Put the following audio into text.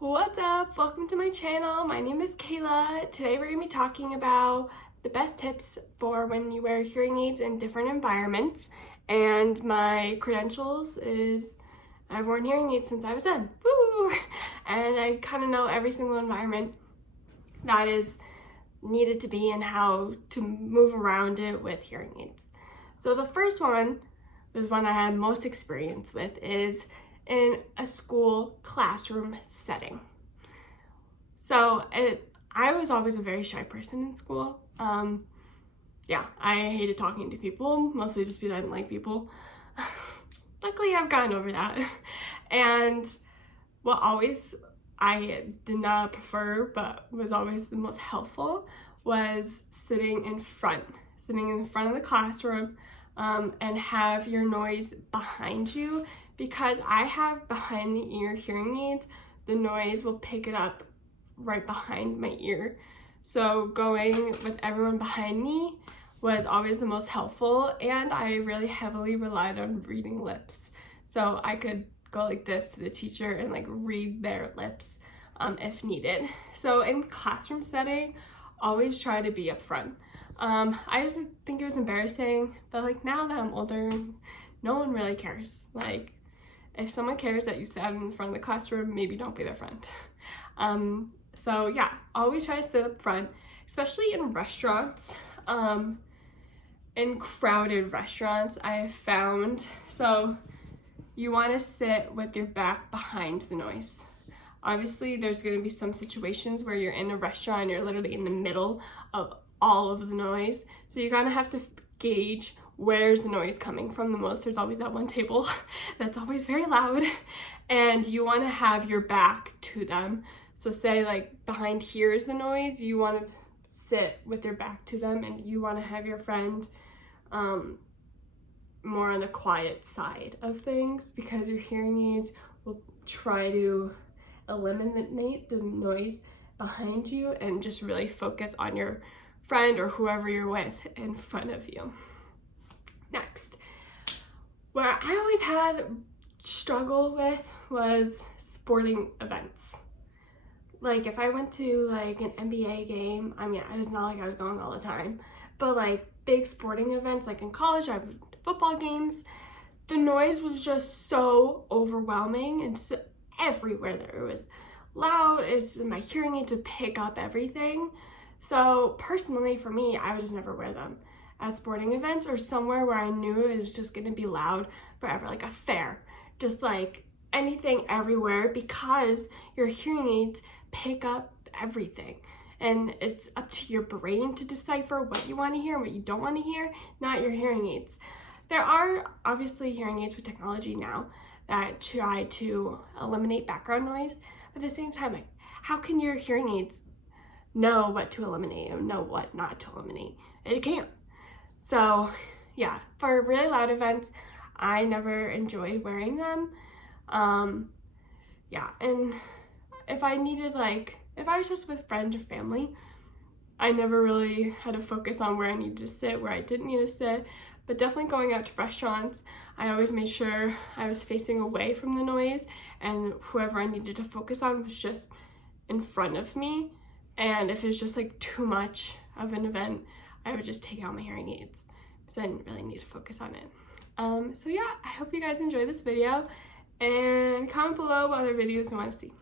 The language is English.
What's up? Welcome to my channel. My name is Kayla. Today we're going to be talking about the best tips for when you wear hearing aids in different environments. And my credentials is I've worn hearing aids since I was 10. Woo! And I kind of know every single environment that is needed to be and how to move around it with hearing aids. So the first one is one I had most experience with is in a school classroom setting. So I was always a very shy person in school. Yeah, I hated talking to people, mostly just because I didn't like people. Luckily, I've gotten over that. And what always I did not prefer, but was always the most helpful, was sitting in front of the classroom and have your noise behind you, because I have behind the ear hearing aids. The noise will pick it up right behind my ear. So going with everyone behind me was always the most helpful, and I really heavily relied on reading lips. So I could go like this to the teacher and like read their lips if needed. So in classroom setting, always try to be up front. I used to think it was embarrassing, but like now that I'm older, no one really cares. Like if someone cares that you sat in front of the classroom, maybe don't be their friend. So yeah, always try to sit up front, especially in restaurants. In crowded restaurants, I have found, so you want to sit with your back behind the noise. Obviously, there's going to be some situations where you're in a restaurant and you're literally in the middle of all of the noise. So you're going to have to gauge where's the noise coming from the most. There's always that one table that's always very loud, and you want to have your back to them. So say like behind here is the noise, you want to sit with your back to them, and you want to have your friend more on the quiet side of things, because your hearing aids will try to eliminate the noise behind you and just really focus on your friend or whoever you're with in front of you. Next, where I always had struggle with was sporting events. Like if I went to like an NBA game, I mean, it's not like I was going all the time, but like big sporting events, like in college, I would football games, the noise was just so overwhelming and so everywhere there. It was loud, it's my hearing aid to pick up everything. So personally for me, I would just never wear them at sporting events or somewhere where I knew it was just gonna be loud forever, like a fair, just like anything everywhere, because your hearing aids pick up everything. And it's up to your brain to decipher what you want to hear and what you don't want to hear, not your hearing aids. There are obviously hearing aids with technology now that try to eliminate background noise, but at the same time, like, how can your hearing aids know what to eliminate and know what not to eliminate? It can't. So yeah, for really loud events, I never enjoyed wearing them. Yeah, and if I needed, like, if I was just with friends or family, I never really had to focus on where I needed to sit, where I didn't need to sit. But definitely going out to restaurants, I always made sure I was facing away from the noise, and whoever I needed to focus on was just in front of me. And if it was just like too much of an event, I would just take out my hearing aids because I didn't really need to focus on it. So yeah, I hope you guys enjoyed this video, and comment below what other videos you want to see.